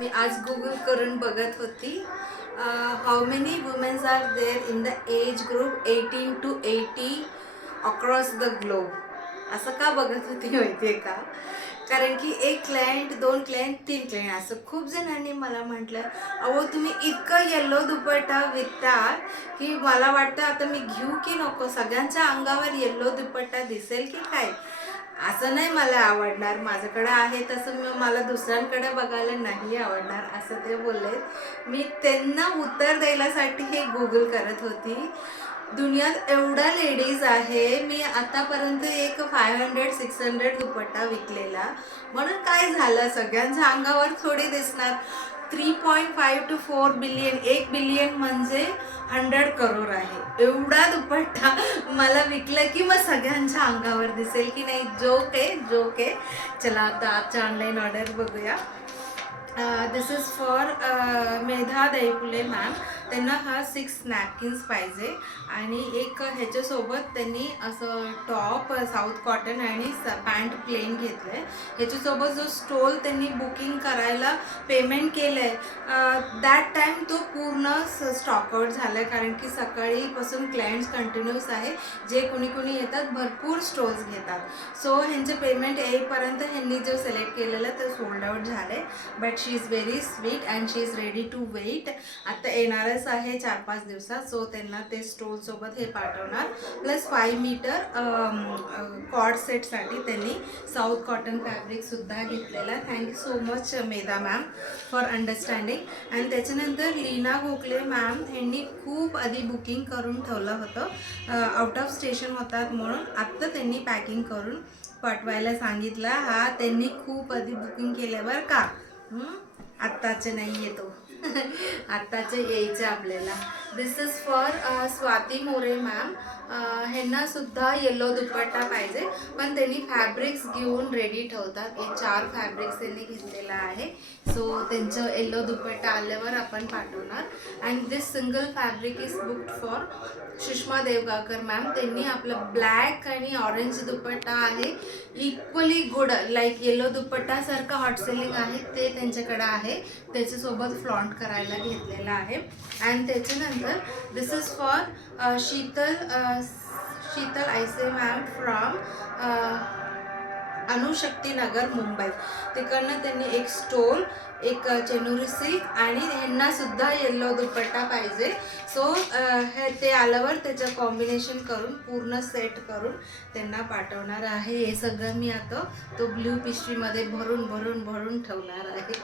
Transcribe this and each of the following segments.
मी आज गुगल करून बघत होती how many womens are there in the age group 18 to 80 across the globe. असं का बघत होती माहिती आहे का? कारण की एक क्लायंट, दोन क्लायंट, तीन क्लायंट असं खूप जणांनी मला म्हटलं, अहो तुम्ही इतकं येल्लो दुपट्टा विकता की मला वाटतं आता मी घेऊ की नको, सगळ्यांच्या अंगावर येल्लो दुपट्टा दिसेल की काय. असं नाही मला आवडणार, माझ्याकडे आहे तसं मला दुसऱ्यांकडे बघायला नाही आवडणार असं ते बोलले. मी त्यांना उत्तर द्यायलासाठी हे गुगल करत होती. दुनियात एवढा लेडीज आहे, मी आतापर्यंत एक 500-600 दुपट्टा विकलेला, म्हणून काय झालं, सगळ्यांच्या अंगावर थोडी दिसणार. 3.5 to 4 बिलियन, 1 बिलियन म्हणजे 100 करोड आहे. एवढा दुपट्टा मला विकलं की मग सगळ्यांच्या अंगावर दिसेल की नाही. जोक आहे, जोक आहे. चला आता आजच्या ऑनलाईन ऑर्डर बघूया. दिस इज फॉर मेधा दैपुले मॅम. त्यांना हा 6 नॅपकिन्स पाहिजे आणि एक ह्याच्यासोबत त्यांनी असं टॉप साऊथ कॉटन आणि पॅन्ट प्लेन घेतलं आहे. ह्याच्यासोबत जो स्टोल त्यांनी बुकिंग करायला पेमेंट केलं आहे दॅट टाईम तो पूर्ण स्टॉक आउट झाला आहे, कारण की सकाळीपासून क्लायंट्स कंटिन्यूस आहे, जे कुणी कुणी येतात भरपूर स्टोल्स घेतात. सो ह्यांचे पेमेंट येईपर्यंत ह्यांनी जो सिलेक्ट केलेलं ते सोल्ड आउट झाले. But she is very sweet and she is ready to wait. आता येणारच आहे 4-5 दिवसात, सो त्यांना ते स्टोलसोबत हे पाठवणार. प्लस 5 मीटर कॉर्ड सेटसाठी त्यांनी साऊथ कॉटन फॅब्रिकसुद्धा घेतलेला. Thank you so much Medha ma'am for understanding. आणि त्याच्यानंतर लीना गोखले मॅम यांनी खूप आधी बुकिंग करून ठेवलं होतं, आउट ऑफ स्टेशन होतात म्हणून. आत्ता त्यांनी पॅकिंग करून पाठवायला सांगितलं. हा त्यांनी खूप आधी बुकिंग केल्यावर का आत्ताचे नाही येतो. आत्ताचे यायचं आपल्याला. This is for Swati More ma'am. ह्यांना सुद्धा येलो दुपट्टा पाहिजे, पण त्यांनी फॅब्रिक्स घेऊन रेडी ठेवतात. हे 4 फॅब्रिक्स त्यांनी घेतलेला आहे. सो त्यांचं येलो दुपट्टा आल्यावर आपण पाठवणार. And this single fabric is booked for Sushma Devgakar ma'am. त्यांनी आपलं ब्लॅक आणि ऑरेंज दुपट्टा आहे, इक्वली गुड लाईक येलो दुपट्टासारखं हॉट सेलिंग आहे ते त्यांच्याकडे आहे. त्याच्यासोबत फ्लॉन्ट करायला घेतलेला आहे. अँड त्याच्यानंतर this is for Sheetal Ayse ma'am from Anushaktinagar Mumbai. तिकडनं त्यांनी एक स्टोल, एक चेनुरी सिल्क आणि ह्यांना सुद्धा येल्लो दुपट्टा पाहिजे. सो हे ते आल्यावर त्याचं कॉम्बिनेशन करून पूर्ण सेट करून त्यांना पाठवणार आहे. हे सगळं मी आता तो ब्ल्यू पिशवीमध्ये भरून भरून भरून ठेवणार आहे.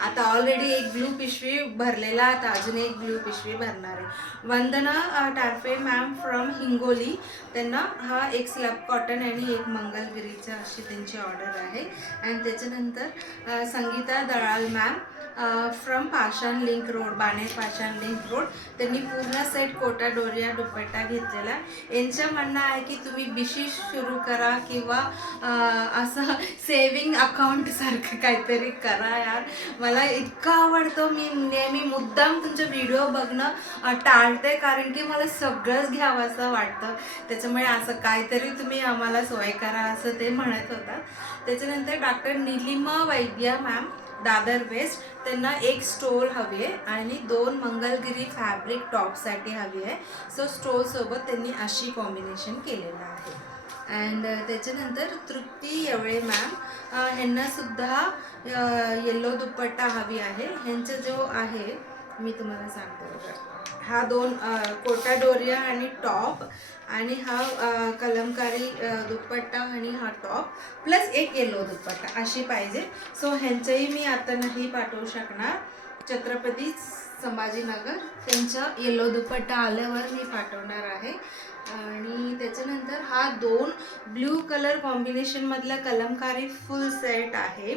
आता ऑलरेडी एक ब्ल्यू पिशवी भरलेला, आता अजून एक ब्ल्यू पिशवी भरणार आहे. वंदना टारफे मॅम फ्रॉम हिंगोली. त्यांना हा एक स्लॅब कॉटन आणि एक मंगलगिरीचा अशी त्यांची ऑर्डर आहे. अँड त्याच्यानंतर Sangeeta Dalal ma'am from Pashan link road, Baner Pashan link road. त्यांनी पूर्ण सेट कोटा डोरिया दुपट्टा घेतलेला. यांचं म्हणणं आहे की तुम्ही बिशी सुरू करा किंवा असं सेविंग अकाउंटसारखं काहीतरी करा यार. मला इतकं आवडतं, मी नेहमी मुद्दाम तुमचे व्हिडिओ बघणं टाळते, कारण की मला सगळंच घ्यावं असं वाटतं. त्याच्यामुळे असं काहीतरी तुम्ही आम्हाला सोय करा असं ते म्हणत होता. त्याच्यानंतर डॉक्टर निलिमा वैद्य मॅम दादर वेस्ट. त्यांना एक स्टोल हवी आहे आणि 2 मंगलगिरी फॅब्रिक टॉपसाठी हवी आहे. सो स्टोलसोबत त्यांनी अशी कॉम्बिनेशन केलेलं आहे. अँड त्याच्यानंतर तृप्ती येवळे मॅम, ह्यांनासुद्धा येल्लो दुपट्टा हवी आहे. ह्यांचं जो आहे मी तुम्हाला सांगते बघा, हा 2 कोटा डोरिया आणि टॉप आणि हा कलमकारी दुपट्टा आणि हा टॉप प्लस एक येलो दुपट्टा अशी पाहिजे. सो ह्यांचंही मी आता नाही पाठवू शकणार. छत्रपती संभाजीनगर त्यांचा येलो दुपट्टा आल्यावर मी पाठवणार आहे. आणि त्याच्यानंतर हा 2 ब्ल्यू कलर कॉम्बिनेशनमधला कलमकारी फुल सेट आहे.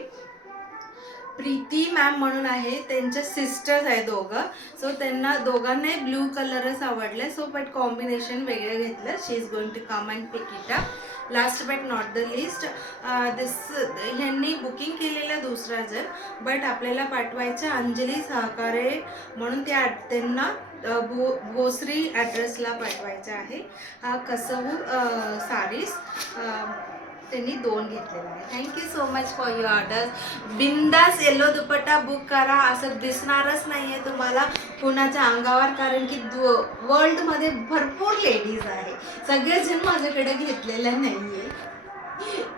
प्रीती मॅम म्हणून आहे, त्यांच्या सिस्टर्स आहे दोघं. सो त्यांना दोघांनाही ब्ल्यू कलरच आवडले. सो बट कॉम्बिनेशन वेगळं घेतलं. She is going to come and pick it up. Last but not the list, this ह्यांनी बुकिंग केलेलं दुसरा जर, बट आपल्याला पाठवायचं अंजली सहकारे म्हणून त्यांना भोसरी ॲड्रेसला पाठवायचं आहे. हा कसहू सारीस त्यांनी 2 घेतलेला आहे. Thank you so much for your orders. बिंदास येलो दुपट्टा बुक करा, असं दिसणारच नाही आहे तुम्हाला कुणाच्या अंगावर, कारण की वर्ल्डमध्ये भरपूर लेडीज आहे, सगळेजण माझ्याकडे घेतलेल्या नाही आहे.